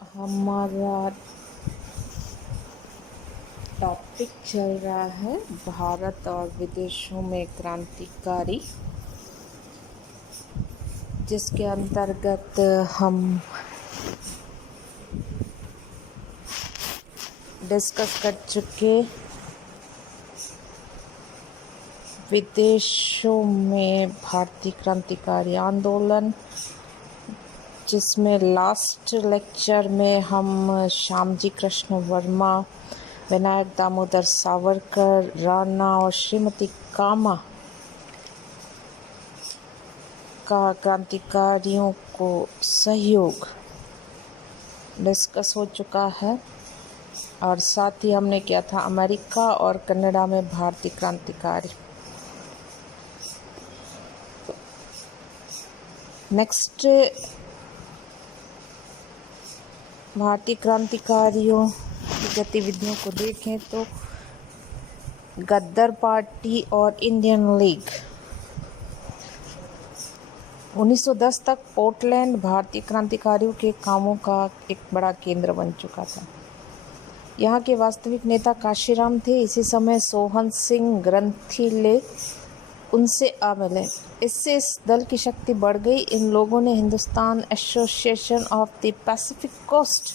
हमारा टॉपिक चल रहा है भारत और विदेशों में क्रांतिकारी, जिसके अंतर्गत हम डिस्कस कर चुके विदेशों में भारतीय क्रांतिकारी आंदोलन, जिसमें लास्ट लेक्चर में हम श्यामजी कृष्ण वर्मा, विनायक दामोदर सावरकर, राणा और श्रीमती कामा का क्रांतिकारियों को सहयोग डिस्कस हो चुका है। और साथ ही हमने किया था अमेरिका और कनाडा में भारतीय क्रांतिकारी। नेक्स्ट, भारतीय क्रांतिकारियों की गतिविधियों को देखें तो गद्दर पार्टी और इंडियन लीग 1910 तक पोर्टलैंड भारतीय क्रांतिकारियों के कामों का एक बड़ा केंद्र बन चुका था। यहाँ के वास्तविक नेता काशीराम थे। इसी समय सोहन सिंह ग्रंथिले उनसे आ मिले। इससे इस दल की शक्ति बढ़ गई। इन लोगों ने Hindustan association of the Pacific coast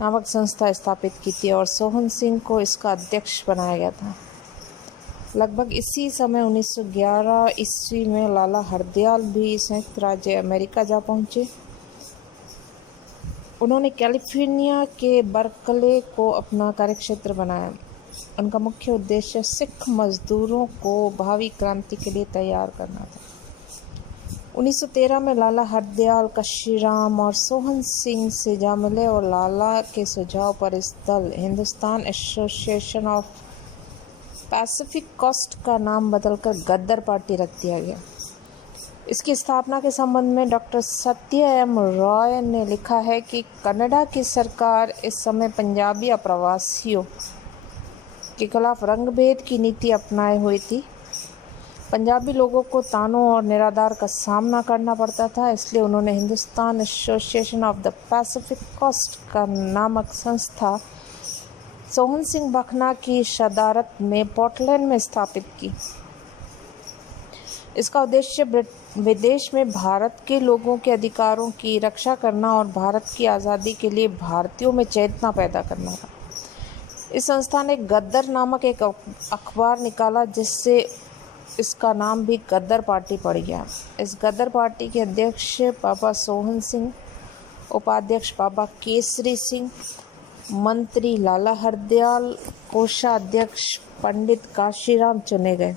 नामक संस्था स्थापित की थी और सोहन सिंह को इसका अध्यक्ष बनाया गया था। लगभग इसी समय 1911 ईस्वी में लाला हरदयाल भी संयुक्त राज्य अमेरिका जा पहुंचे। उन्होंने कैलिफोर्निया के बर्कले को अपना कार्यक्षेत्र बनाया। उनका मुख्य उद्देश्य सिख मजदूरों को भावी क्रांति के लिए तैयार करना था। 1913 में लाला हरदयाल काशीराम और सोहन सिंह से जा मिले और लाला के सुझाव पर इस दल Hindustan association of Pacific coast का नाम बदलकर गद्दर पार्टी रख दिया गया। इसकी स्थापना के संबंध में डॉक्टर सत्य एम रॉय ने लिखा है कि कनाडा की सरकार इस समय पंजाबी अप्रवासियों के खिलाफ रंगभेद की नीति अपनाए हुई थी। पंजाबी लोगों को तानों और निराधार का सामना करना पड़ता था, इसलिए उन्होंने Hindustan association of the Pacific coast का नामक संस्था सोहन सिंह बखना की सदारत में पोर्टलैंड में स्थापित की। इसका उद्देश्य विदेश में भारत के लोगों के अधिकारों की रक्षा करना और भारत की आज़ादी के लिए भारतीयों में चेतना पैदा करना था। इस संस्था ने गद्दर नामक एक अखबार निकाला, जिससे इसका नाम भी गद्दर पार्टी पड़ गया। इस गद्दर पार्टी के अध्यक्ष बाबा सोहन सिंह, उपाध्यक्ष बाबा केसरी सिंह, मंत्री लाला हरदयाल, कोषाध्यक्ष पंडित काशीराम चुने गए।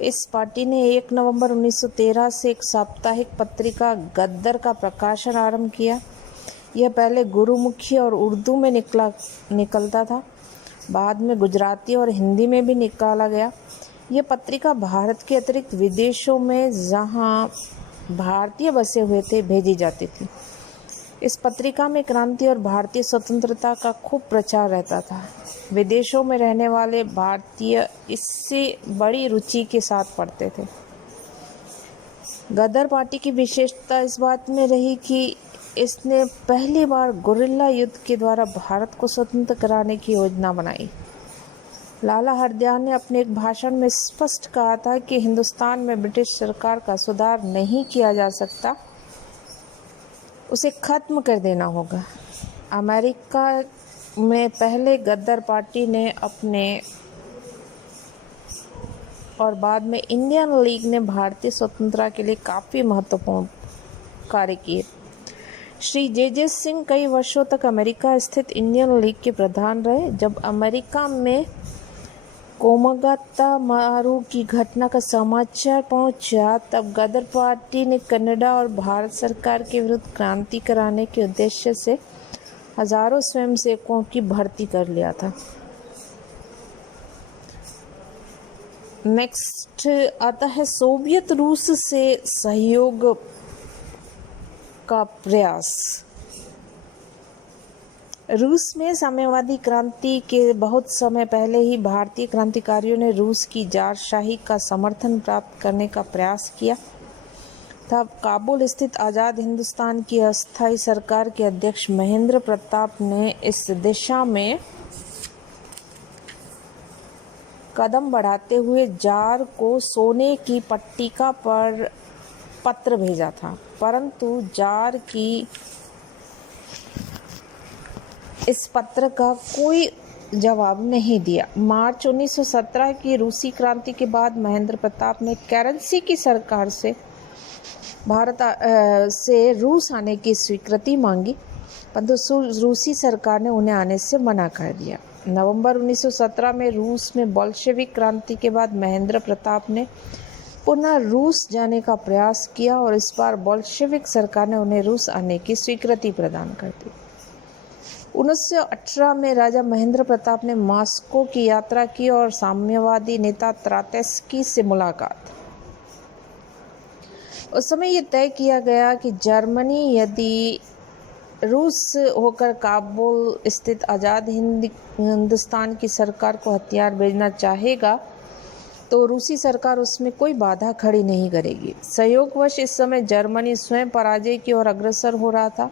इस पार्टी ने 1 नवंबर 1913 से एक साप्ताहिक पत्रिका गद्दर का प्रकाशन आरंभ किया। यह पहले गुरुमुखी और उर्दू में निकलता था, बाद में गुजराती और हिंदी में भी निकाला गया। यह पत्रिका भारत के अतिरिक्त विदेशों में जहां भारतीय बसे हुए थे भेजी जाती थी। इस पत्रिका में क्रांति और भारतीय स्वतंत्रता का खूब प्रचार रहता था। विदेशों में रहने वाले भारतीय इससे बड़ी रुचि के साथ पढ़ते थे। गद्दर पार्टी की विशेषता इस बात में रही कि इसने पहली बार गुरिल्ला युद्ध के द्वारा भारत को स्वतंत्र कराने की योजना बनाई। लाला हरदयाल ने अपने एक भाषण में स्पष्ट कहा था कि हिंदुस्तान में ब्रिटिश सरकार का सुधार नहीं किया जा सकता, उसे खत्म कर देना होगा। अमेरिका में पहले गद्दर पार्टी ने अपने और बाद में इंडियन लीग ने भारतीय स्वतंत्रता के लिए काफ़ी महत्वपूर्ण कार्य किए। श्री जे सिंह कई वर्षों तक अमेरिका स्थित इंडियन लीग के प्रधान रहे। जब अमेरिका में कोमागाता मारू की घटना का समाचार पहुंचा, तब गद्दर पार्टी ने कनाडा और भारत सरकार के विरुद्ध क्रांति कराने के उद्देश्य से हजारों स्वयंसेवकों की भर्ती कर लिया था। नेक्स्ट आता है सोवियत रूस से सहयोग का प्रयास। रूस में साम्यवादी क्रांति के बहुत समय पहले ही भारतीय क्रांतिकारियों ने रूस की जारशाही का समर्थन प्राप्त करने का प्रयास किया। था। काबुल स्थित आज़ाद हिंदुस्तान की अस्थायी सरकार के अध्यक्ष महेंद्र प्रताप ने इस दिशा में कदम बढ़ाते हुए जार को सोने की पट्टिका पर पत्र भेजा था, परंतु जार की इस पत्र का कोई जवाब नहीं दिया। मार्च 1917 की रूसी क्रांति के बाद महेंद्र प्रताप ने करेंसी की सरकार से रूस आने की स्वीकृति मांगी, परंतु रूसी सरकार ने उन्हें आने से मना कर दिया। नवंबर 1917 में रूस में बोल्शेविक क्रांति के बाद महेंद्र प्रताप ने पुनः रूस जाने का प्रयास किया और इस बार बोल्शेविक सरकार ने उन्हें रूस आने की स्वीकृति प्रदान कर दी। 1918 में राजा महेंद्र प्रताप ने मॉस्को की यात्रा की और साम्यवादी नेता त्रातेस्की से मुलाकात। उस समय यह तय किया गया कि जर्मनी यदि रूस होकर काबुल स्थित आज़ाद हिंदुस्तान की सरकार को हथियार भेजना चाहेगा तो रूसी सरकार उसमें कोई बाधा खड़ी नहीं करेगी। संयोगवश इस समय जर्मनी स्वयं पराजय की ओर अग्रसर हो रहा था।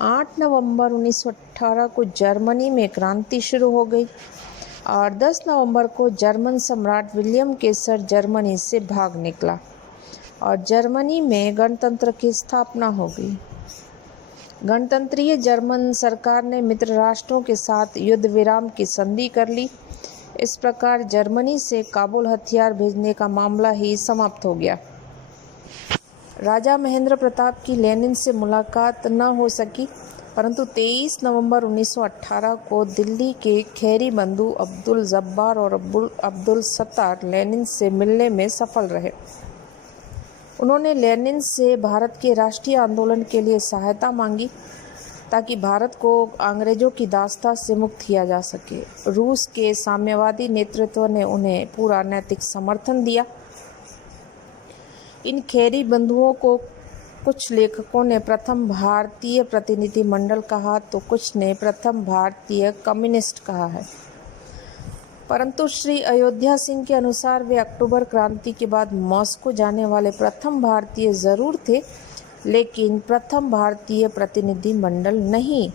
8 नवंबर 1918 को जर्मनी में क्रांति शुरू हो गई और 10 नवंबर को जर्मन सम्राट विलियम केसर जर्मनी से भाग निकला और जर्मनी में गणतंत्र की स्थापना हो गई। गणतंत्रीय जर्मन सरकार ने मित्र राष्ट्रों के साथ युद्ध विराम की संधि कर ली। इस प्रकार जर्मनी से काबुल हथियार भेजने का मामला ही समाप्त हो गया। राजा महेंद्र प्रताप की लेनिन से मुलाकात न हो सकी, परंतु 23 नवंबर 1918 को दिल्ली के खैरी बंधु अब्दुल जब्बार और अब्दुल सत्तार लेनिन से मिलने में सफल रहे। उन्होंने लेनिन से भारत के राष्ट्रीय आंदोलन के लिए सहायता मांगी ताकि भारत को अंग्रेजों की दास्ता से मुक्त किया जा सके। रूस के साम्यवादी नेतृत्व ने उन्हें पूरा नैतिक समर्थन दिया। इन खैरी बंधुओं को कुछ लेखकों ने प्रथम भारतीय प्रतिनिधि मंडल कहा तो कुछ ने प्रथम भारतीय कम्युनिस्ट कहा है, परंतु श्री अयोध्या सिंह के अनुसार वे अक्टूबर क्रांति के बाद मॉस्को जाने वाले प्रथम भारतीय जरूर थे, लेकिन प्रथम भारतीय प्रतिनिधि मंडल नहीं।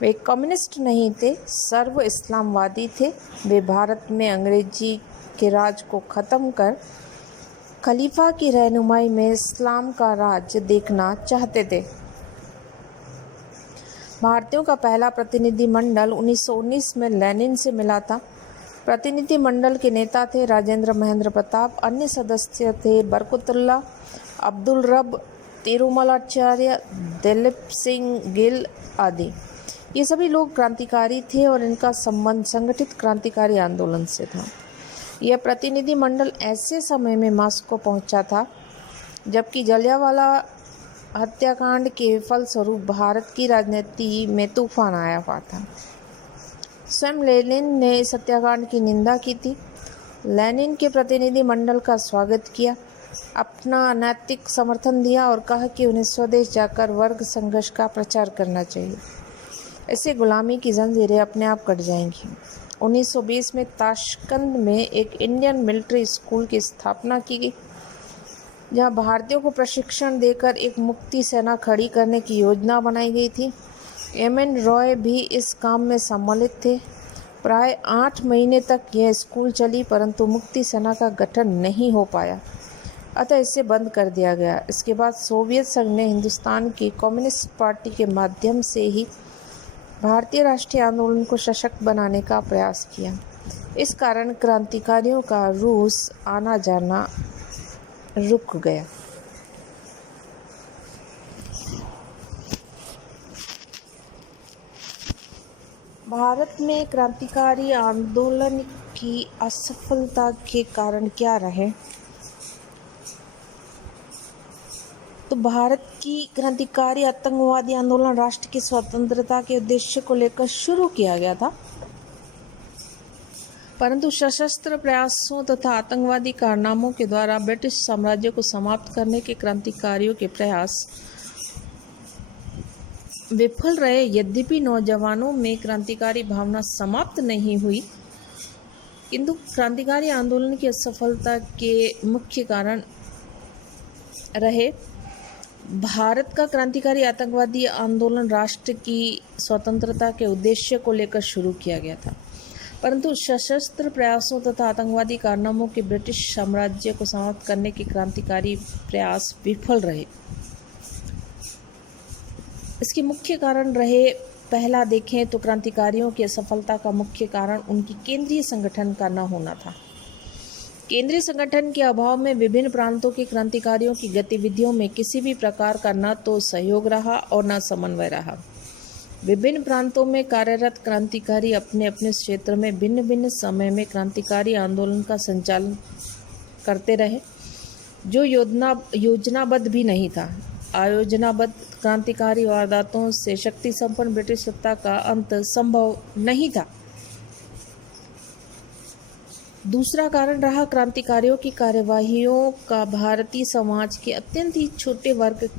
वे कम्युनिस्ट नहीं थे, सर्व इस्लामवादी थे। वे भारत में अंग्रेजी के राज को ख़त्म कर खलीफा की रहनुमाई में इस्लाम का राज देखना चाहते थे। भारतीयों का पहला प्रतिनिधि मंडल 1919 में लेनिन से मिला था। प्रतिनिधि मंडल के नेता थे राजेंद्र महेंद्र प्रताप, अन्य सदस्य थे बरकतुल्लाह, अब्दुल रब, तिरुमलाचार्य, दिलीप सिंह गिल आदि। ये सभी लोग क्रांतिकारी थे और इनका संबंध संगठित क्रांतिकारी आंदोलन से था। यह प्रतिनिधि मंडल ऐसे समय में मॉस्को पहुंचा था जबकि जलियांवाला हत्याकांड के फलस्वरूप भारत की राजनीति में तूफान आया हुआ था। स्वयं लेनिन ने इस हत्याकांड की निंदा की थी। लेनिन के प्रतिनिधि मंडल का स्वागत किया, अपना नैतिक समर्थन दिया और कहा कि उन्हें स्वदेश जाकर वर्ग संघर्ष का प्रचार करना चाहिए। इससे गुलामी की जंजीरें अपने आप कट जाएंगी। 1920 में ताशकंद में एक इंडियन मिलिट्री स्कूल की स्थापना की गई, जहां भारतीयों को प्रशिक्षण देकर एक मुक्ति सेना खड़ी करने की योजना बनाई गई थी। एम.एन. रॉय भी इस काम में सम्मिलित थे। प्राय 8 महीने तक यह स्कूल चली, परंतु मुक्ति सेना का गठन नहीं हो पाया, अतः इसे बंद कर दिया गया। इसके बाद सोवियत संघ ने हिंदुस्तान की कम्युनिस्ट पार्टी के माध्यम से ही भारतीय राष्ट्रीय आंदोलन को सशक्त बनाने का प्रयास किया। इस कारण क्रांतिकारियों का रूस आना जाना रुक गया। भारत में क्रांतिकारी आंदोलन की असफलता के कारण क्या रहे? तो भारत की क्रांतिकारी आतंकवादी आंदोलन राष्ट्र की स्वतंत्रता के उद्देश्य को लेकर शुरू किया गया था, परंतु सशस्त्र प्रयासों तथा आतंकवादी कारनामों के द्वारा ब्रिटिश साम्राज्य को समाप्त करने के क्रांतिकारियों के प्रयास विफल रहे। यद्यपि नौजवानों में क्रांतिकारी भावना समाप्त नहीं हुई, किंतु क्रांतिकारी आंदोलन की असफलता के मुख्य कारण रहे। भारत का क्रांतिकारी आतंकवादी आंदोलन राष्ट्र की स्वतंत्रता के उद्देश्य को लेकर शुरू किया गया था, परंतु सशस्त्र प्रयासों तथा आतंकवादी कारनामों के ब्रिटिश साम्राज्य को समाप्त करने के क्रांतिकारी प्रयास विफल रहे। इसके मुख्य कारण रहे, पहला देखें तो क्रांतिकारियों की असफलता का मुख्य कारण उनकी केंद्रीय संगठन का न होना था। केंद्रीय संगठन के अभाव में विभिन्न प्रांतों के क्रांतिकारियों की गतिविधियों में किसी भी प्रकार का न तो सहयोग रहा और न समन्वय रहा। विभिन्न प्रांतों में कार्यरत क्रांतिकारी अपने अपने क्षेत्र में भिन्न भिन्न समय में क्रांतिकारी आंदोलन का संचालन करते रहे, जो योजनाबद्ध भी नहीं था। आयोजनाबद्ध क्रांतिकारी वारदातों से शक्ति संपन्न ब्रिटिश सत्ता का अंत संभव नहीं था। दूसरा कारण रहा क्रांतिकारियों की कार्यवाहियों का भारतीय समाज के अत्यंत ही छोटे वर्ग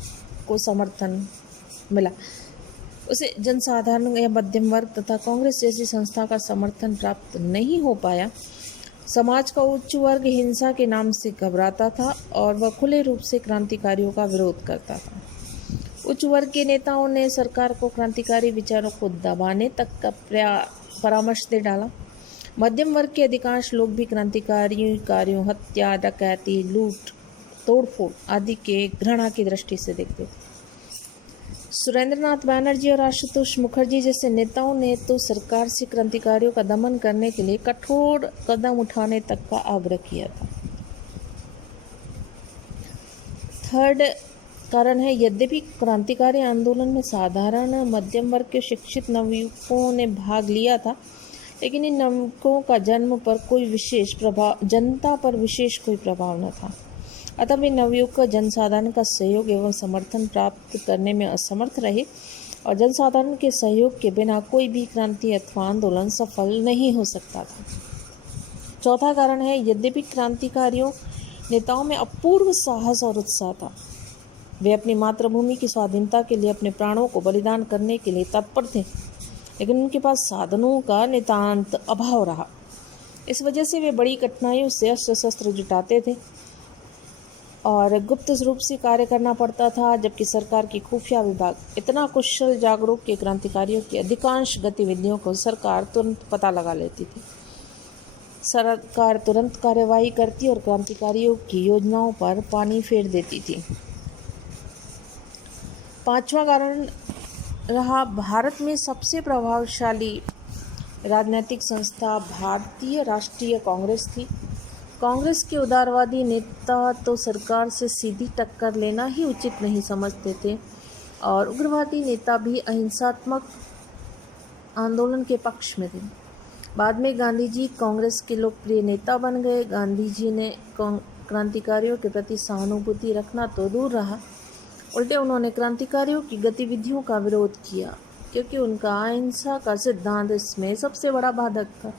को समर्थन मिला। उसे जनसाधारण या मध्यम वर्ग तथा कांग्रेस जैसी संस्था का समर्थन प्राप्त नहीं हो पाया। समाज का उच्च वर्ग हिंसा के नाम से घबराता था और वह खुले रूप से क्रांतिकारियों का विरोध करता था। उच्च वर्ग के नेताओं ने सरकार को क्रांतिकारी विचारों को दबाने तक का परामर्श दे डाला। मध्यम वर्ग के अधिकांश लोग भी क्रांतिकारी कार्यों, हत्या, डकैती, लूट, तोड़फोड़ आदि के घृणा की दृष्टि से देखते थे। सुरेंद्रनाथ बैनर्जी और आशुतोष मुखर्जी जैसे नेताओं ने तो सरकार से क्रांतिकारियों का दमन करने के लिए कठोर कदम उठाने तक का आग्रह किया था। थर्ड कारण है, यद्यपि क्रांतिकारी आंदोलन में साधारण मध्यम वर्ग के शिक्षित नवयुवकों ने भाग लिया था, लेकिन इन नवयुवकों का जनता पर विशेष कोई प्रभाव न था। अतः वे नवयुवक जनसाधारण का सहयोग एवं समर्थन प्राप्त करने में असमर्थ रहे और जनसाधारण के सहयोग के बिना कोई भी क्रांति अथवा आंदोलन सफल नहीं हो सकता था। चौथा कारण है, यद्यपि क्रांतिकारियों नेताओं में अपूर्व साहस और उत्साह था, वे अपनी मातृभूमि की स्वाधीनता के लिए अपने प्राणों को बलिदान करने के लिए तत्पर थे, लेकिन उनके पास साधनों का नितांत अभाव रहा। इस वजह से वे बड़ी कठिनाइयों से अस्त्र शस्त्र जुटाते थे और गुप्त रूप से कार्य करना पड़ता था, जबकि सरकार की खुफिया विभाग इतना कुशल जागरूक के क्रांतिकारियों की अधिकांश गतिविधियों को सरकार तुरंत पता लगा लेती थी। सरकार तुरंत कार्यवाही करती और क्रांतिकारियों की योजनाओं पर पानी फेर देती थी। पांचवा कारण रहा, भारत में सबसे प्रभावशाली राजनीतिक संस्था भारतीय राष्ट्रीय कांग्रेस थी। कांग्रेस के उदारवादी नेता तो सरकार से सीधी टक्कर लेना ही उचित नहीं समझते थे और उग्रवादी नेता भी अहिंसात्मक आंदोलन के पक्ष में थे। बाद में गांधी जी कांग्रेस के लोकप्रिय नेता बन गए। गांधी जी ने क्रांतिकारियों के प्रति सहानुभूति रखना तो दूर रहा, उल्टे उन्होंने क्रांतिकारियों की गतिविधियों का विरोध किया, क्योंकि उनका अहिंसा का सिद्धांत इसमें सबसे बड़ा बाधक था।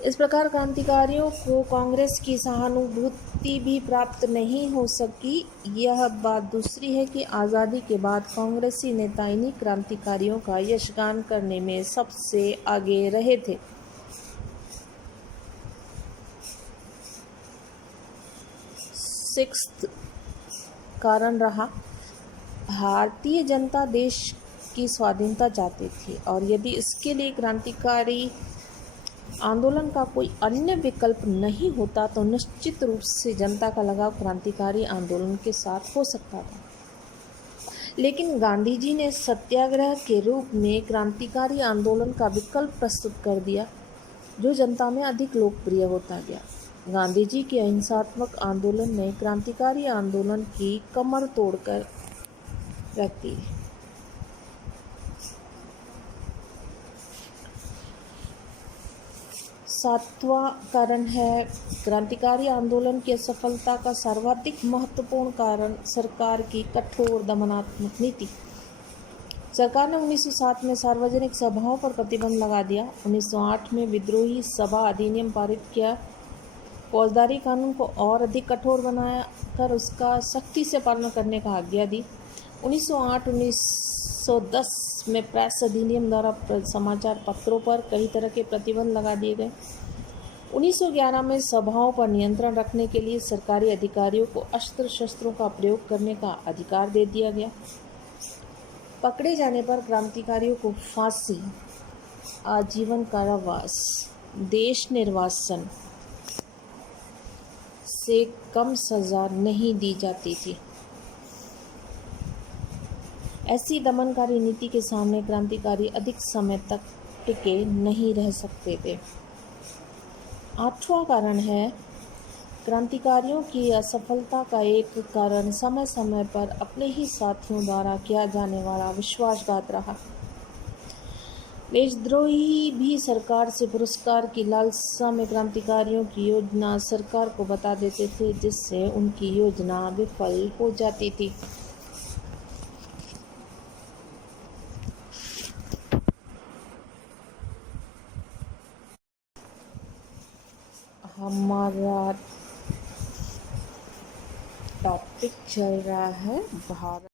इस प्रकार क्रांतिकारियों को कांग्रेस की सहानुभूति भी प्राप्त नहीं हो सकी। यह बात दूसरी है कि आज़ादी के बाद कांग्रेसी नेता इन्हीं क्रांतिकारियों का यशगान करने में सबसे आगे रहे थे। सिक्स्थ कारण रहा, भारतीय जनता देश की स्वाधीनता चाहती थी और यदि इसके लिए क्रांतिकारी आंदोलन का कोई अन्य विकल्प नहीं होता तो निश्चित रूप से जनता का लगाव क्रांतिकारी आंदोलन के साथ हो सकता था। लेकिन गांधी जी ने सत्याग्रह के रूप में क्रांतिकारी आंदोलन का विकल्प प्रस्तुत कर दिया, जो जनता में अधिक लोकप्रिय होता गया। गांधी जी के अहिंसात्मक आंदोलन ने क्रांतिकारी आंदोलन की कमर तोड़कर रख दी। सातवां कारण है, क्रांतिकारी आंदोलन की असफलता का सर्वाधिक महत्वपूर्ण कारण सरकार की कठोर दमनात्मक नीति। सरकार ने 1907 में सार्वजनिक सभाओं पर प्रतिबंध लगा दिया। 1908 में विद्रोही सभा अधिनियम पारित किया। फौजदारी कानून को और अधिक कठोर बनाया कर उसका सख्ती से पालन करने का आज्ञा दी। 1908-1910 में प्रेस अधिनियम द्वारा समाचार पत्रों पर कई तरह के प्रतिबंध लगा दिए गए। 1911 में सभाओं पर नियंत्रण रखने के लिए सरकारी अधिकारियों को अस्त्र शस्त्रों का प्रयोग करने का अधिकार दे दिया गया। पकड़े जाने पर क्रांतिकारियों को फांसी, आजीवन कारावास, देश निर्वासन से कम सजा नहीं दी जाती थी। ऐसी दमनकारी नीति के सामने क्रांतिकारी अधिक समय तक टिके नहीं रह सकते थे। 8वां कारण है, क्रांतिकारियों की असफलता का एक कारण समय समय पर अपने ही साथियों द्वारा किया जाने वाला विश्वासघात रहा। देशद्रोही भी सरकार से पुरस्कार की लालसा में क्रांतिकारियों की योजना सरकार को बता देते थे, जिससे उनकी योजना विफल हो जाती थी। हमारा टॉपिक चल रहा है भारत।